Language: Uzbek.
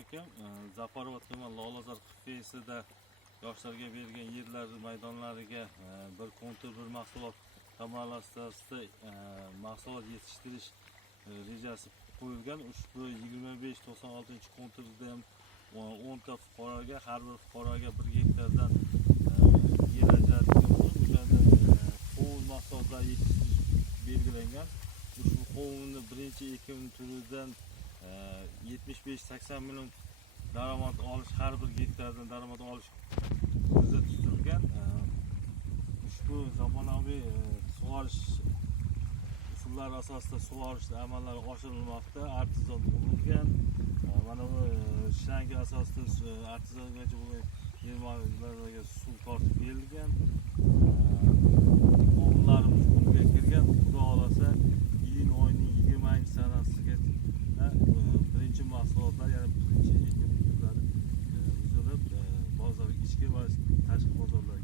alaykum. Zaporovat tuman Lolazor qirg'oqida yoshlarga berilgan yerlar maydonlariga bir kontur bir mahsulot tamoyillasida mahsulot yetishtirish rejasi qo'yilgan. Ushbu 25-96-konturda ham 10 ta fuqaroga, har bir fuqaroga 1 gektardan yer ajratilgan bo'lib, o'shanda qovun mahsulotlar yetishtirish belgilangan. Ushbu qovunni birinchi ekim turidan 75-80 million daromad olish, har bir gektardan daromad olish ko'zda tutilgan. Ushbu zamonaviy sug'orish usullari asosida sug'orish amallari oshirilmoqda. Artizon qurilgan. Mana bu shangi asosida artizongacha bo'lgan yerlarga suv tortib berilgan. Qovunlarimiz bunga kirgan. Xudo xolasa iyun oyining 20-sanasiga birinchi mahsulotlar, ya'ni birinchi ekin uzilib, bozor ichki va tashqi bozorlarga